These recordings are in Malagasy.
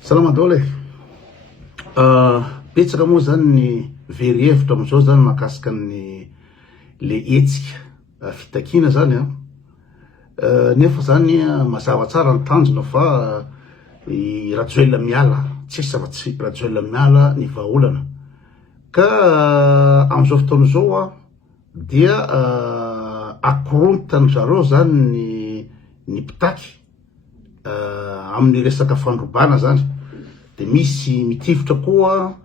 Salama dole. Petsaka moa zany ny very hevitra amizao zany mahakasika ny le hetsika fitakina zany a. Nefa zany mazava tsara ny tanjona fa rajoelina miala, tsisy zava-tsy rajoelina miala ny vahaolana. Ka amizao fotoana zao a dia akorontany zareo zany ny mpitaky amin'ny resaka fandrobana zany, de misy mitifitra koa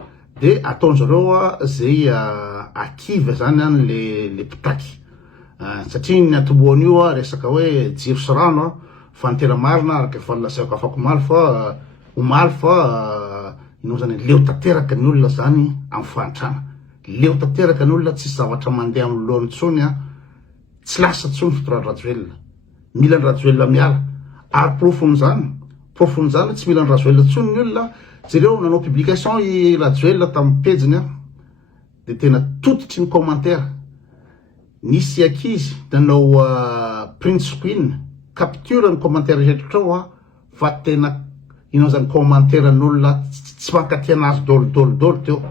de ataon'zareo zay akiva zany any le mpitaky, satria ny atomboany io resaka hoe jiro sy rano fa ny tena marina araka falasaiko afako omaly fa ino zany leo tanteraka ny olona zany amin'ny fahantrana, leo tanteraka ny olona tsy zavatra mandeha amin'ny lohany tsony tsy lasa tsony fitorany rajoelina, mila ny rajoelina miala. Ary profony zany tsy mila ny rajoelina tsony ny olona. Jereo nanao publication i rajoelina tamin'ny pejiny de tena tototry ny commentaire. Nisy akizy nanao print screen capture ny commentaire rehetra ao fa tena ino zany commentaire n'olona tsy mankatia anazy dolo teo.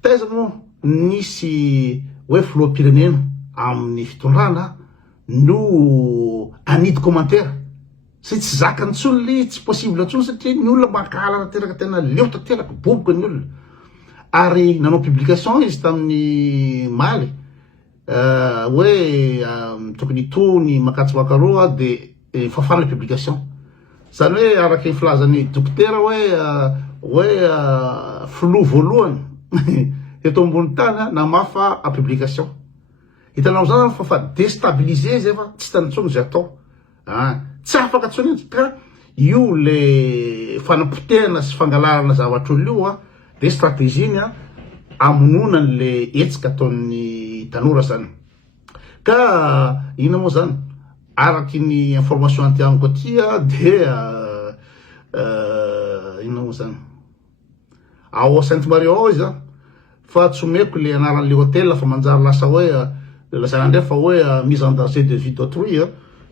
Taiza moa nisy hoe filoham-pirenena amin'ny fitondrana no anidy commentaire. Sy tsy zakany tsony tsy possible tsony satria ny olona mankala tanteraka tena leo tanteraka boboka ny olona. Ary nanao publication izy tamin'ny maly hoe tokony tony makatsy makaroa de fafana publication. Zany hoe araka ny filazan'ny dokotera hoe flo voalohany eto ambony tany namafa a publication. Hitanao zany fa déstabiliser zay fa tsy tanitsony zay atao. Tsy afaka tsony ka io le fanapotehana sy fangalarana zavatra io de stratégie amonona le hetsika ataon'ny tanora zany. Ka ino moa zany araky ny information antianako aty de ino moa zany ao Sainte Marie ao izy fa tsomeko le anaran'le hôtel fa manjary lasa hoe lazana ndray fa hoe mise en danger de vie d'autrui.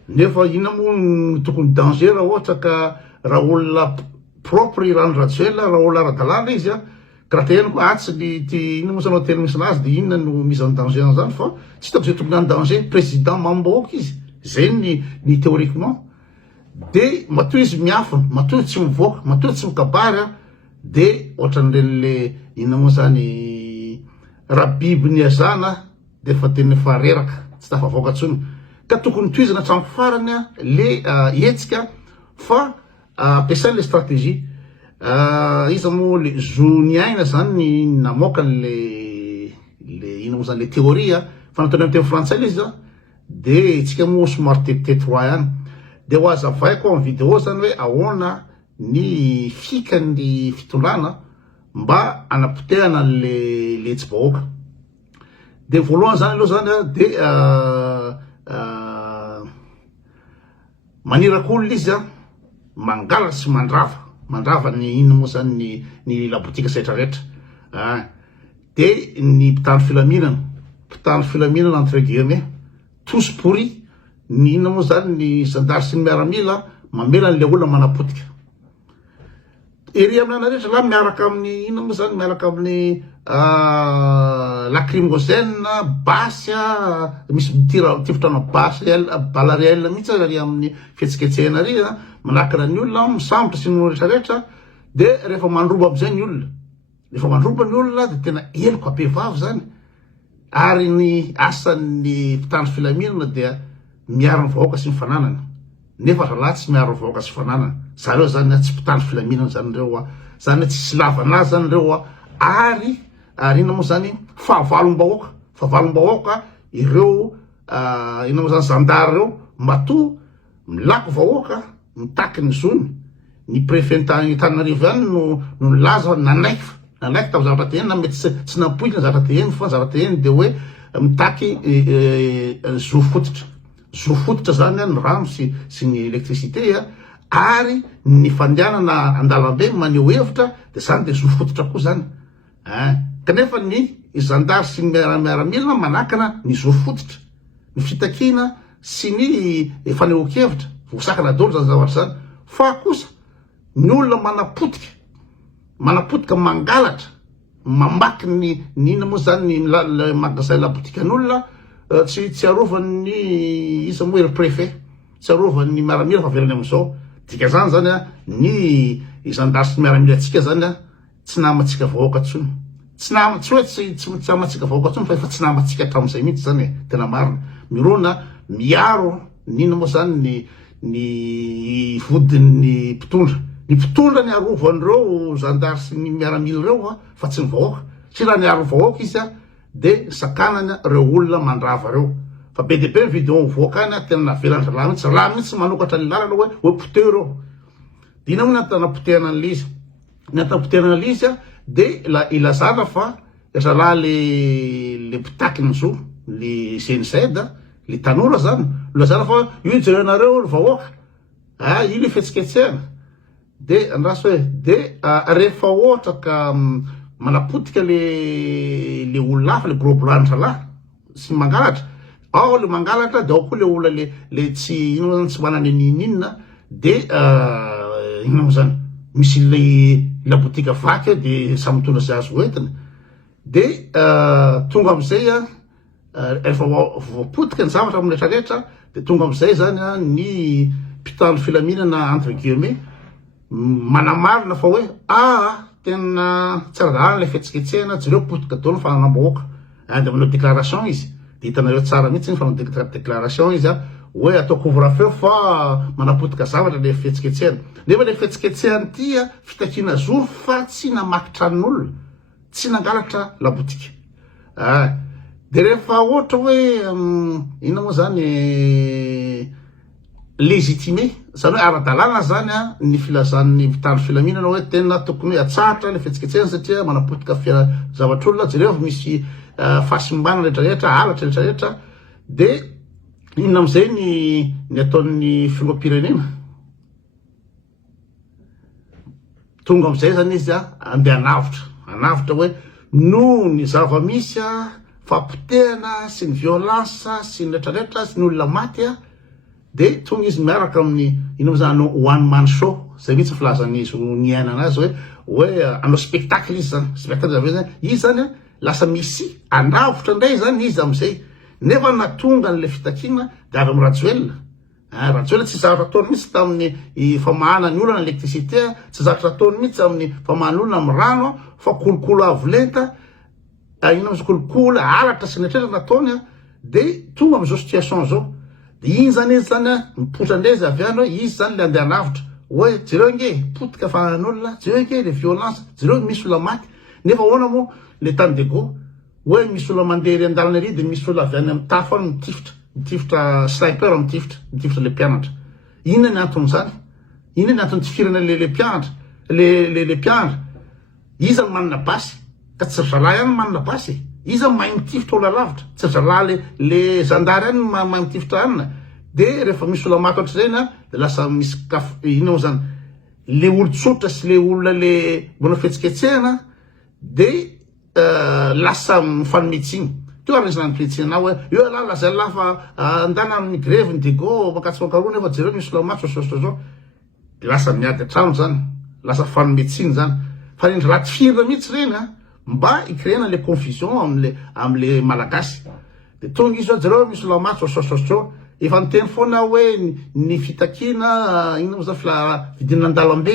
Nefa ina moa tokony danger raha ohatra ka raha olona propre irano rajoelina, raha olona ara-dalàna izy karaha te henoko atsy ty ino moa zany hôtel misy anazy de inona no mise en danger zany fa tsy hitako zay tokony en danger président mamboaka izy, zay ny théoriquement. De matoa izy miafina, matoa tsy mivoaka, matoa tsy mikabary de ohatran'ireny ino moa zany raha biby ny azana de fa tena efa reraka tsy tafavoaka tsony. Ka tokony toizana hatramin'ny farany le hetsika fa ampiasainy le stratégie. Iza moa le Juniaina zany namoaka le ino moa zany le théorie fa nataony amin'ny teny frantsay izy de itsika moa somary tetitetroa ihany. De ho azavaiko amin'ny vidéo zany hoe ahoana ny fikan'ny fitondrana mba anapotehana le hetsy-bahoaka. De voalohany zany aloha zany de manirak'olona izy mangala sy mandrava ny ino moa zany ny labotika setra rehetra. De ny mpitandro filaminana entre guillemets tous pourris ny ino moa zany ny zandary sy ny miaramila mamela an'le olona manapotika. Ery aminana rehetra la miaraka amin'ny ino moa zany miaraka amin'ny lacrymogène basy misy tifotranao basy bala réel mihitsy ary amin'ny fihetsiketsehana ary manakana ny olona misambotra sy ny rehetrarehetra. De rehefa mandroba amizay ny olona, rehefa mandroba ny olona de tena eloko ampehivavy zany. Ary ny asan'ny mpitandro filaminana dia miaro ny vahoaka sy ny fananana. Nefa rahalahy tsy miaro ny vahoaka sy fananana, zareo zany tsy mpitandro filaminana zany reo zany tsy silavanazy zany reo ary ino moa zany fahavalom-bahoaka ireo ino moa zany zandary reo matoa milako vahoaka mitaky ny zony. Ny préfet Antananarivo any no nilaza nanaiky tamin'ny zavatra te heny na mety tsy nampoizina zavatra te heny fa zavatra te heny de hoe mitaky zo fototra zany ny rano sy ny électricité ary ny fandehanana andalambe maneho hevitra de zany de zo fototra koa zany. Kanefa ny zandary sy ny miaramila manakana ny zo fototra, ny fitakina sy ny fanehoan-kevitra, vosakana dolo zany zavatra zany. Fa kosa ny olona manapotika mangalatra mamaky ny ina moa zany ny magasin labotikan'olona tsy arovany iza moa ery préfet tsy arovany miaramila fa verany am'izao dika zany zany ny izandasy miaramila atsika zany tsy namatsika vahoaka tsony tsy hoe tsy namatsika vahoaka tsony fa efa tsy namatsika hatramin'izay mihitsy zany tena marina mirona miaro nina moa zany ny vodin'ny mpitondra ny arovan'ireo zandary sy ny miaramila reo fa tsy ny vahoaka tsy raha niaro vahoaka izy de sakanany reo olona mandrava reo fa be deabe ny vidéo mivoaka any tena navelany ralahy mihitsy manokatra ny lalana hoe poteo reo dina moa natanapoteana an'izy natapotehana an'izy de ilazana fa zalahy le pitakiny zo le GNZ le tanora zany lazana fa io jerenareo vahoaka io le fihetsiketsehana de andraso hoe de rehefa ohatra ka manapotika le olona hafa le groblany ralahy sy mangalatra ao le mangalatra de ao koa le olona le tsy ino zany tsy manana ninina de ino zany misy le labotika vaky de samy mitondra zay azo hoentina de tonga am'izay efa voapotika ny zavatra amin'ny rehetrarehetra de tonga am'izay zany ny mpitandro filaminana entre guillemets manamarina fa hoe tena tsara le fihetsiketsehana jereo potika dolo fa nanambahoaka de manao déclaration izy de hitanareo tsara mihitsy ny fanao déclaration izy hoe atao couvre-feu fa manapotika zavatra le fihetsiketsehana nefa le fihetsiketsehany ty fitakina zoro fa tsy namakitra n'olona tsy nangalatra labotika de rehefa ohatra hoe ina moa zany légitimé zany hoe ara-dalàna zany ny filazan'ny mpitandro filaminana hoe tena tokony hoe atsahatra le fihetsiketsehana satria manapotika zavatr'olona jereo misy fahasimbanana rehetrarehetra alatra rehetrarehetra de inona am'izay ny ataon'ny filoam-pirenena tonga am'izay zany izy andeha anavitra hoe no ny zava-misy fampotehana sy ny violence sy ny rehetrarehetra sy ny olona maty de tonga izy miaraka amin'ny ino zany one man show zay mihitsy filazan'izy ny ainana azy hoe anao spectacle izy zany spectacle zany izy zany lasa misy andavitra ndray zany izy am'izay nefa natonga n'le fitakina de avy amin'ny rajoelina tsy zavatra ataony mihitsy tamin'ny famahana ny olona électricité tsy zavatra ataony mihitsy amin'ny famahana olona amin'ny rano fa kolokolo avolenta ino am'izay kolokolo alatra sy netrehtra nataony de tonga am'izao situation zao de iny zany izy zany mipotra ndray izy avy any hoe izy zany le andeha lavitra hoe jereo nge potika fanan'olona jereo nge le violence jereo misy olona maty nefa ahoana moa le tany dego hoe misy olona mandeha ry andalana ery de misy olona avy any amin'ny tafo any mitifitra sniper mitifitra le mpianatra inona ny antony zany inona ny antony tifirana le mpianatra le mpianatra iza manana basy ka tsy zalahy ihany manana basy iza mahay mitifitra olona lavitra tsy zalahy le zandary any mahay mitifitra anina de rehefa misy olona maty ohatry zay de lasa misy ino zany le olotsotra sy le olona le manao fihetsiketsehana de lasa mifanometsiny teo ary izany mpihetsinao hoe io ala lazay lafa andana amin'ny grève ny dego makatsy makarona efa jereo misy olona maty zao de lasa miady atrano zany lasa fanometsiny zany fa indry raha tifirina mihitsy reny mba ikréena le confusion amle malagasy de tonga izy jereo misy olona maty zao efa niteny foana hoe ny fitakina ino moa zany vidina an-dalambe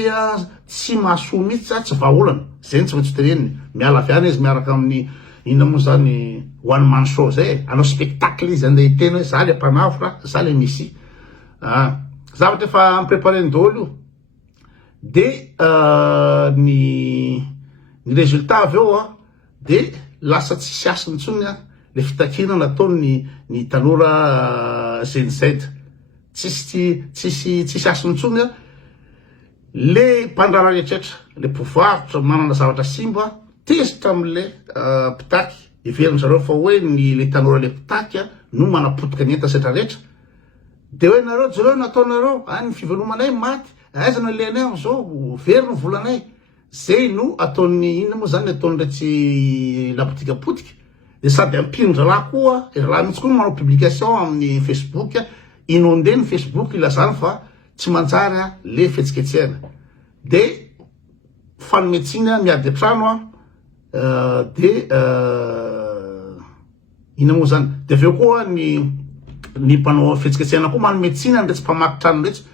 tsy mahasoa mihitsy tsy vahaolana zay tsy maintsy teneniny miala avy any izy miaraka amin'ny ino moa zany one man show zay anao spectacle izy andeha hiteny hoe za le mpanavitra za le misy zavatra efa miprepareny daholo io de ny résultat avy eo de lasa tsy siasiny intsony le fitakina nataony ny tanora GNZ tsisy asiny intsony le mpandrara rehetrarehetra le mpivarotra manana zavatra simba tezitra am'le pitaky iveriny zareo fa hoe le tanora le pitaky no manapotika ny enta setrarehetra de hoe nareo jereo nataonareo ny fivelomanay maty aiza no lenay am'izao very ny volanay zay no ataony ina moa zany ataony retsy lapotikapotika de sady ampirindra raha koa raha mihitsy koa manao publication amin'ny Facebook inondé ny Facebook ilazany fa tsy manjary le fihetsiketsehana de fanometsina miady atrano de ina moa zany de aveo koa ny mpanao fihetsiketsehana koa manometsina ndre tsy mpamaky trano rehetra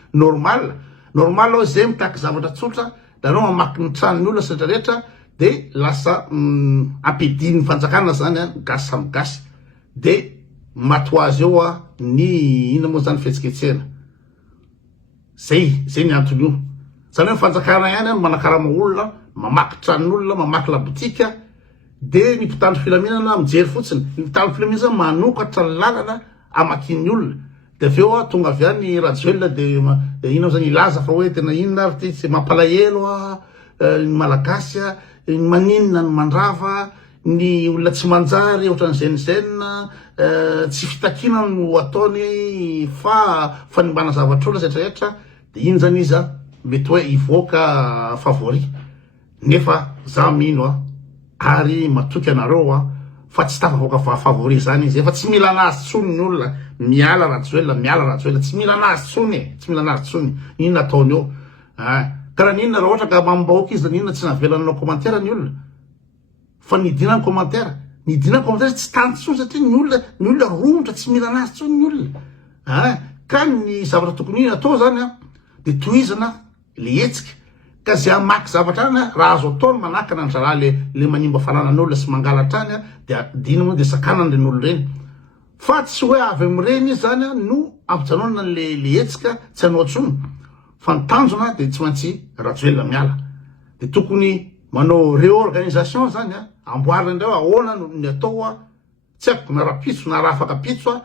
normal ao zay mitaky zavatra tsotra da anao mamaky ny tranony olona satra rehetra de lasa ampidiny fanjakana zany gasy samy gasy de matoazy eo ny ina moa zany fihetsiketsehana zay ny antony io zany hoe fanjakana ihany manakarama olona mamaky tranon'olona mamaky labotika de ny mpitandro filaminana mijery fotsiny ny mpitandro filaminana zany manokatra ny lalana amakin'ny olona de aveo tonga avy any rajoelona de ina zany ilaza fa hoe tena inona ary ty tsy mampalahelo ny malagasy ny maninona ny mandrava ny olona tsy manjary ohatran'izay tsy fitakina no ataony fa fanimbana zavatra olona rehetrarehetra de iny zany izy mety hoe ivoaka favori nefa za mino ary matoky anareo fa tsy tafavoaka favori zany izy efa tsy mila anazy tsony ny olona miala rajoelona tsy mila anazy tsony ino nataony eo karaha ninona raha ohatra ka mambahoaka izy ninona tsy navelananao commentaire ny olona fa nidinany commentaire tsy tany tsony satria ny olona romotra tsy mila anazy tsony ny olona ka ny zavatra tokony ino atao zany de tohizana le hetsika ka zay amaky zavatra any raha azo ataony manakana ny zaraha le manimba fananan'olona sy mangalatra any de dina moa de sakanany ren'olo reny fa tsy hoe avy am'ireny izy zany no ampijanona le hetsika tsy hanao tsony fa ny tanjona de tsy maintsy rajoelona miala de tokony manao réorganisation zany amboarina indreo ahoana ny atao tsy haiko na rapitso na raha afaka pitso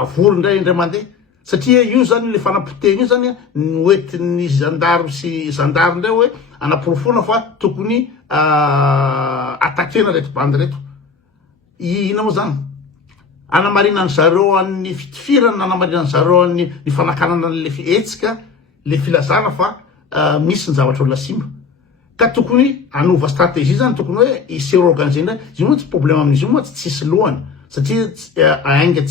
avory indray mandeha satria io zany le fanapoteny io zany noentin'ny gendarme sy gendarme ndray hoe anaporofona fa tokony atakena reto bandy reto ina moa zany anamarinany zareo amin'ny fitifirana anamarinany zareo ny fanakanana le etsika le filazana fa misy ny zavatra olona simba ka tokony anova stratégie zany tokony hoe isy organiser ndray io moa tsy problème amin'izy io moa tsy tsisy lohany satria ainga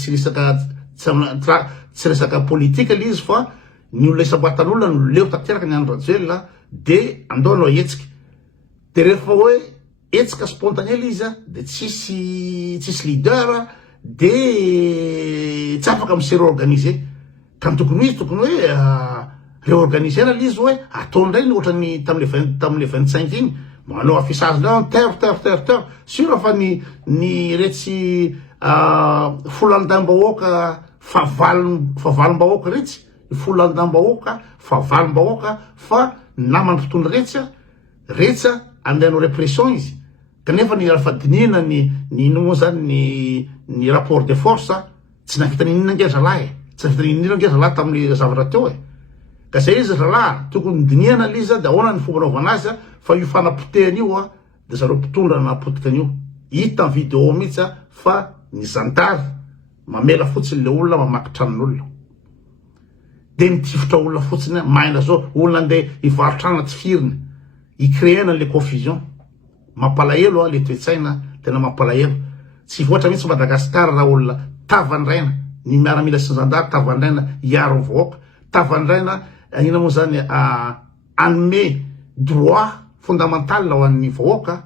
tsy resaka politika le izy fa ny olona isaboatan'olona no leo tanteraka ny andro rajoelona de andao anao hetsika de rehefa hoe hetsika spontanel izy de tsisy leader de tsy afaka misy réorganiser ka ny tokony izy tokony hoe réorganiser le izy hoe ataondray ny ohatrany tamle 25 iny manao affichage ndray terre sur fa ny retsy folandam-bahoaka favalom-bahoaka retsy folandam-bahoaka favalom-bahoaka fa namany mpitondra retsa andehanao répression izy kanefa ny rafadinina ny ino moa zany ny rapport de force tsy navita ninona nge zalahy tsy navita ninona nge zalahy tamin'ny zavatra teo ka zay izy zalahy tokony diniana le izy de ahoana ny fomba naovana azy fa io fanapotehany io de zareo mpitondra napotika an'io hita ny vidéo mihitsy fa ny zantary mamela fotsiny le olona mamaky tranon'olona de nitifotra olona fotsiny maina zao olona andeha hivarotrana tsy firiny icréena le confusion mampalahelo le toetsaina tena mampalahelo tsy voatra mihitsy Madagasikara raha olona tavandraina ny miaramila sy zandary tavandraina hiaro ny vahoaka tavandraina ina moa zany anome droit fondamental ho an'ny vahoaka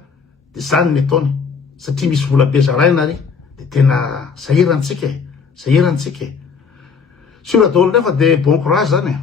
de zany ny ataony satria misy vola be zaraina ary de tena sahirantsika sur daholo nefa de bon courage zany